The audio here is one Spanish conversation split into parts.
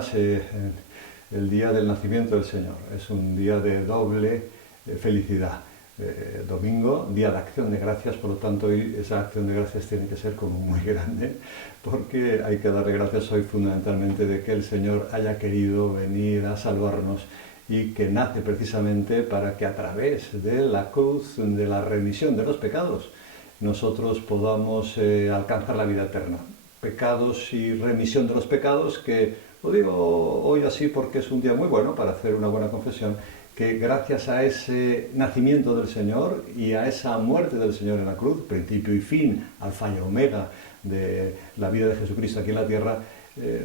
además el día del nacimiento del Señor. Es un día de doble felicidad. Domingo, día de acción de gracias, por lo tanto hoy esa acción de gracias tiene que ser como muy grande, porque hay que darle gracias hoy fundamentalmente de que el Señor haya querido venir a salvarnos y que nace precisamente para que a través de la cruz, de la remisión de los pecados, nosotros podamos alcanzar la vida eterna. Pecados y remisión de los pecados, que lo digo hoy así porque es un día muy bueno para hacer una buena confesión, que gracias a ese nacimiento del Señor y a esa muerte del Señor en la cruz, principio y fin, alfa y omega de la vida de Jesucristo aquí en la tierra,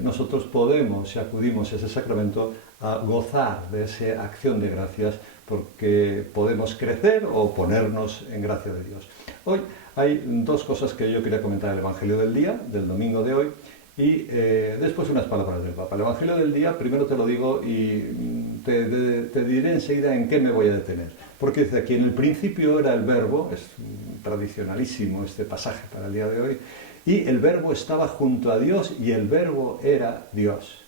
nosotros podemos, si acudimos a ese sacramento, a gozar de esa acción de gracias, porque podemos crecer o ponernos en gracia de Dios. Hoy hay dos cosas que yo quería comentar: el Evangelio del día, del domingo de hoy, y después unas palabras del Papa. El Evangelio del día, primero te lo digo y te diré enseguida en qué me voy a detener. Porque dice aquí, en el principio era el Verbo, es tradicionalísimo este pasaje para el día de hoy, y el Verbo estaba junto a Dios y el Verbo era Dios.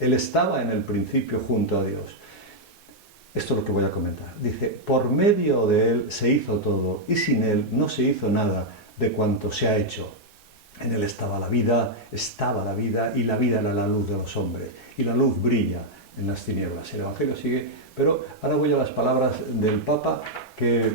Él estaba en el principio junto a Dios. Esto es lo que voy a comentar. Dice, por medio de Él se hizo todo y sin Él no se hizo nada de cuanto se ha hecho. En Él estaba la vida y la vida era la luz de los hombres, y la luz brilla en las tinieblas. El Evangelio sigue, pero ahora voy a las palabras del Papa, que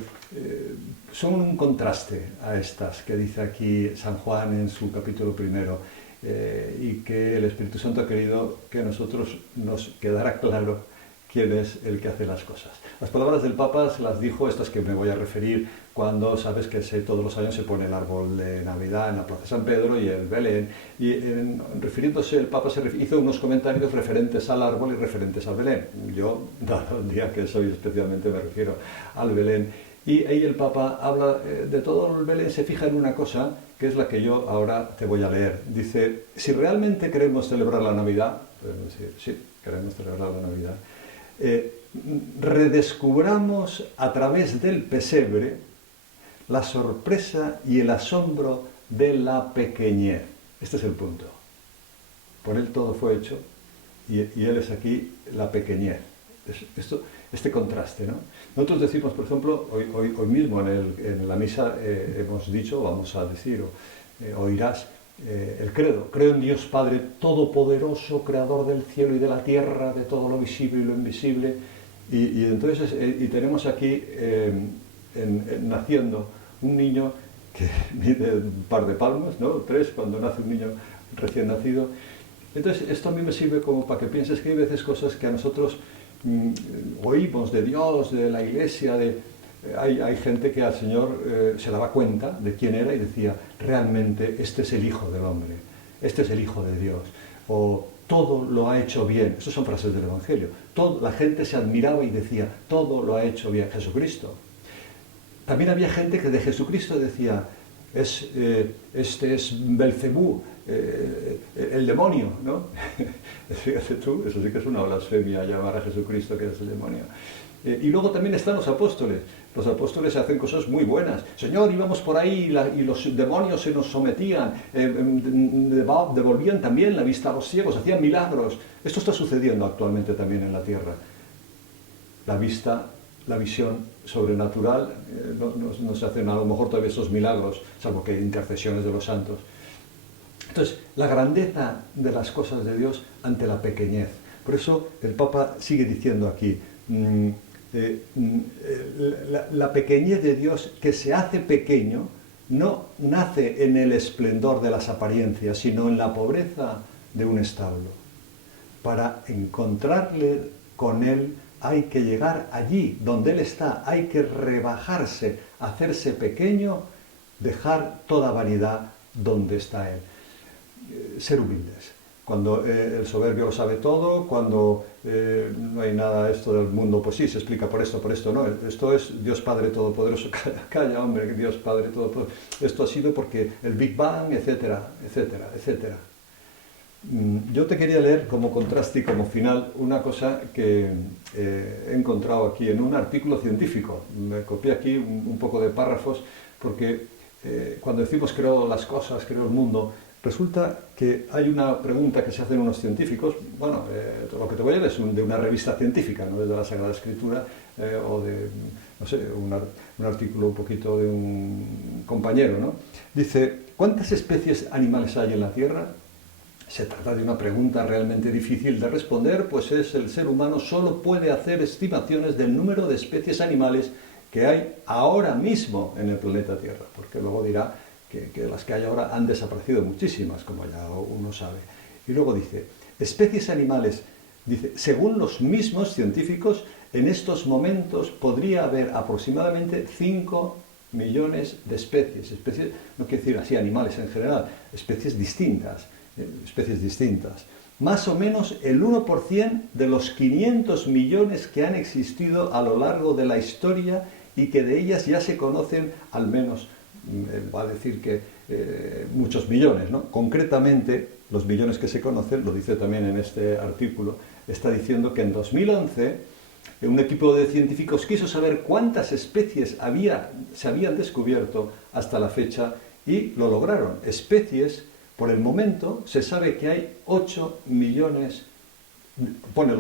son un contraste a estas que dice aquí San Juan en su capítulo primero, y que el Espíritu Santo ha querido que a nosotros nos quedara claro quién es el que hace las cosas. Las palabras del Papa se las dijo, estas que me voy a referir, cuando sabes que todos los años se pone el árbol de Navidad en la Plaza de San Pedro y el Belén, y refiriéndose, el Papa hizo unos comentarios referentes al árbol y referentes al Belén. Yo, dado el día que soy especialmente, me refiero al Belén, y ahí el Papa habla de todo el Belén, se fija en una cosa, que es la que yo ahora te voy a leer. Dice, si realmente queremos celebrar la Navidad, podemos decir, sí, queremos celebrar la Navidad, redescubramos a través del pesebre la sorpresa y el asombro de la pequeñez. Este es el punto. Por Él todo fue hecho y Él es aquí la pequeñez. Este contraste, ¿no? Nosotros decimos, por ejemplo, hoy mismo en la misa hemos dicho, vamos a decir, oirás el credo. Creo en Dios Padre Todopoderoso, Creador del cielo y de la tierra, de todo lo visible y lo invisible. Y entonces tenemos aquí naciendo un niño que mide un par de palmas, ¿no? 3, cuando nace un niño recién nacido. Entonces esto a mí me sirve como para que pienses que hay veces cosas que a nosotros oímos de Dios, de la Iglesia, hay gente que al Señor se daba cuenta de quién era y decía, realmente este es el Hijo del Hombre, este es el Hijo de Dios, o todo lo ha hecho bien. Estas son frases del Evangelio. La gente se admiraba y decía, todo lo ha hecho bien Jesucristo. También había gente que de Jesucristo decía, este es Belcebú, el demonio, ¿no? Fíjate tú, eso sí que es una blasfemia, llamar a Jesucristo que es el demonio. Y luego también están los apóstoles. Los apóstoles hacen cosas muy buenas. Señor, íbamos por ahí y los demonios se nos sometían, devolvían también la vista a los ciegos, hacían milagros. Esto está sucediendo actualmente también en la tierra. La vista, la visión sobrenatural, no se hacen a lo mejor todavía esos milagros, salvo que hay intercesiones de los santos. Entonces, la grandeza de las cosas de Dios ante la pequeñez. Por eso el Papa sigue diciendo aquí, la pequeñez de Dios, que se hace pequeño, no nace en el esplendor de las apariencias, sino en la pobreza de un establo. Para encontrarle con Él hay que llegar allí donde Él está, hay que rebajarse, hacerse pequeño, dejar toda vanidad donde está Él. Ser humildes. Cuando el soberbio lo sabe todo, cuando no hay nada esto del mundo, pues sí, se explica por esto, no. Esto es Dios Padre Todopoderoso. Calla, hombre, Dios Padre Todopoderoso. Esto ha sido porque el Big Bang, etcétera, etcétera, etcétera. Yo te quería leer como contraste y como final una cosa que he encontrado aquí en un artículo científico. Me copié aquí un poco de párrafos porque cuando decimos creo las cosas, creo el mundo, resulta que hay una pregunta que se hacen unos científicos, bueno, lo que te voy a leer es de una revista científica, no es de la Sagrada Escritura, o de, no sé, un artículo un poquito de un compañero, ¿no? Dice, ¿cuántas especies animales hay en la Tierra? Se trata de una pregunta realmente difícil de responder, pues el ser humano solo puede hacer estimaciones del número de especies animales que hay ahora mismo en el planeta Tierra, porque luego dirá que las que hay ahora han desaparecido muchísimas, como ya uno sabe. Y luego dice, especies animales, dice, según los mismos científicos, en estos momentos podría haber aproximadamente 5 millones de especies, no quiere decir así animales en general, especies distintas, más o menos el 1% de los 500 millones que han existido a lo largo de la historia y que de ellas ya se conocen al menos, va a decir que muchos millones, ¿no? Concretamente, los millones que se conocen, lo dice también en este artículo, está diciendo que en 2011 un equipo de científicos quiso saber cuántas especies se habían descubierto hasta la fecha y lo lograron. Especies, por el momento, se sabe que hay 8 millones, pone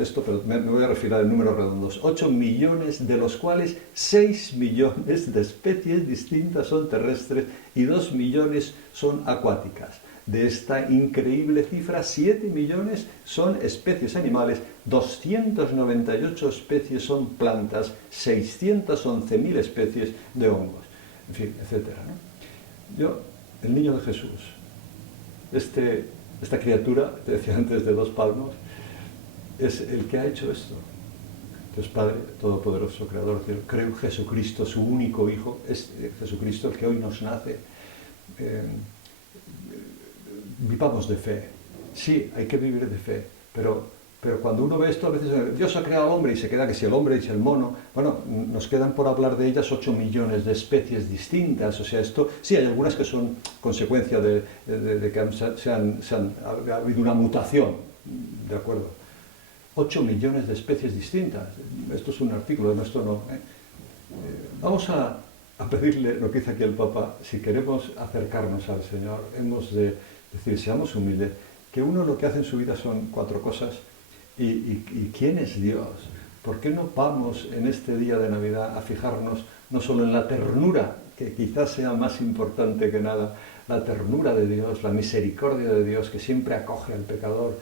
esto, pero me voy a referir a números redondos, 8 millones, de los cuales 6 millones de especies distintas son terrestres y 2 millones son acuáticas. De esta increíble cifra, 7 millones son especies animales, 298 especies son plantas, 611.000 especies de hongos, en fin, etc., ¿no? El niño de Jesús, esta criatura, te decía antes, de 2 palmos, es el que ha hecho esto. Dios Padre Todopoderoso, Creador, creo en Jesucristo, su único Hijo, es Jesucristo el que hoy nos nace. Vivamos de fe. Sí, hay que vivir de fe, pero cuando uno ve esto, a veces Dios ha creado al hombre y se queda que si el hombre y si el mono, bueno, nos quedan por hablar de ellas 8 millones de especies distintas, o sea, esto, sí, hay algunas que son consecuencia de que ha habido una mutación, ¿de acuerdo? 8 millones de especies distintas, esto es un artículo, esto no. Vamos a pedirle lo que dice aquí el Papa, si queremos acercarnos al Señor, hemos de decir, seamos humildes, que uno lo que hace en su vida son 4 cosas. ¿Y quién es Dios? ¿Por qué no vamos en este día de Navidad a fijarnos no solo en la ternura, que quizás sea más importante que nada, la ternura de Dios, la misericordia de Dios que siempre acoge al pecador?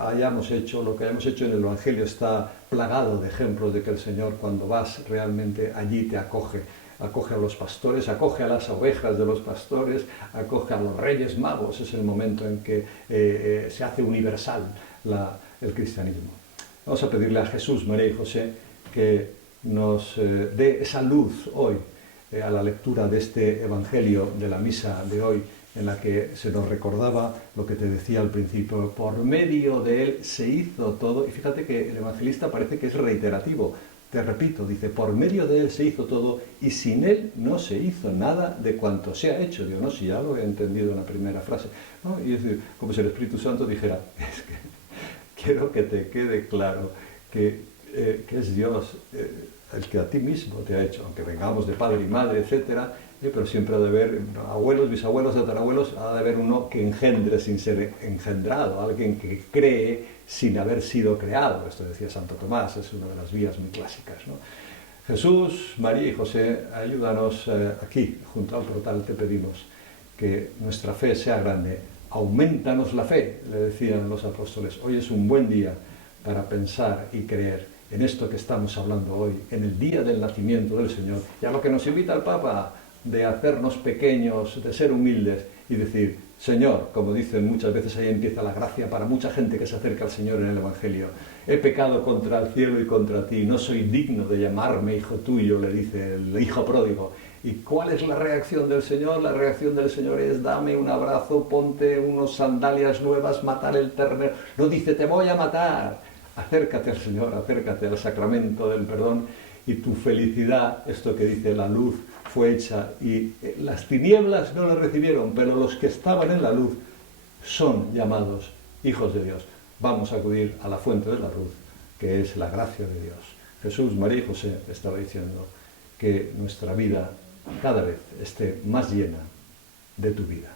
Hayamos hecho lo que hayamos hecho en el Evangelio está plagado de ejemplos de que el Señor, cuando vas realmente allí, te acoge a los pastores, acoge a las ovejas de los pastores, acoge a los reyes magos. Es el momento en que se hace universal el cristianismo. Vamos a pedirle a Jesús, María y José que nos dé esa luz hoy a la lectura de este Evangelio de la misa de hoy, en la que se nos recordaba lo que te decía al principio, por medio de Él se hizo todo, y fíjate que el evangelista parece que es reiterativo, te repito, dice, por medio de Él se hizo todo, y sin Él no se hizo nada de cuanto se ha hecho. Digo, no, si ya lo he entendido en la primera frase, ¿no? Y es decir, como si el Espíritu Santo dijera, es que quiero que te quede claro que es Dios el que a ti mismo te ha hecho, aunque vengamos de padre y madre, etcétera, pero siempre ha de haber abuelos, bisabuelos, tatarabuelos, ha de haber uno que engendre sin ser engendrado, alguien que cree sin haber sido creado. Esto decía Santo Tomás, es una de las vías muy clásicas, ¿no? Jesús, María y José, ayúdanos aquí, junto al portal, te pedimos que nuestra fe sea grande. Aumentanos la fe, le decían los apóstoles. Hoy es un buen día para pensar y creer en esto que estamos hablando hoy, en el día del nacimiento del Señor, y a lo que nos invita el Papa, de hacernos pequeños, de ser humildes y decir, Señor, como dicen muchas veces, ahí empieza la gracia para mucha gente que se acerca al Señor en el Evangelio. He pecado contra el cielo y contra ti, no soy digno de llamarme hijo tuyo, le dice el hijo pródigo. ¿Y cuál es la reacción del Señor? La reacción del Señor es, dame un abrazo, ponte unas sandalias nuevas, matar el ternero. No dice, te voy a matar. Acércate al Señor, acércate al sacramento del perdón, y tu felicidad, esto que dice la luz, fue hecha, y las tinieblas no la recibieron, pero los que estaban en la luz son llamados hijos de Dios. Vamos a acudir a la fuente de la luz, que es la gracia de Dios. Jesús, María y José estaba diciendo que nuestra vida cada vez esté más llena de tu vida.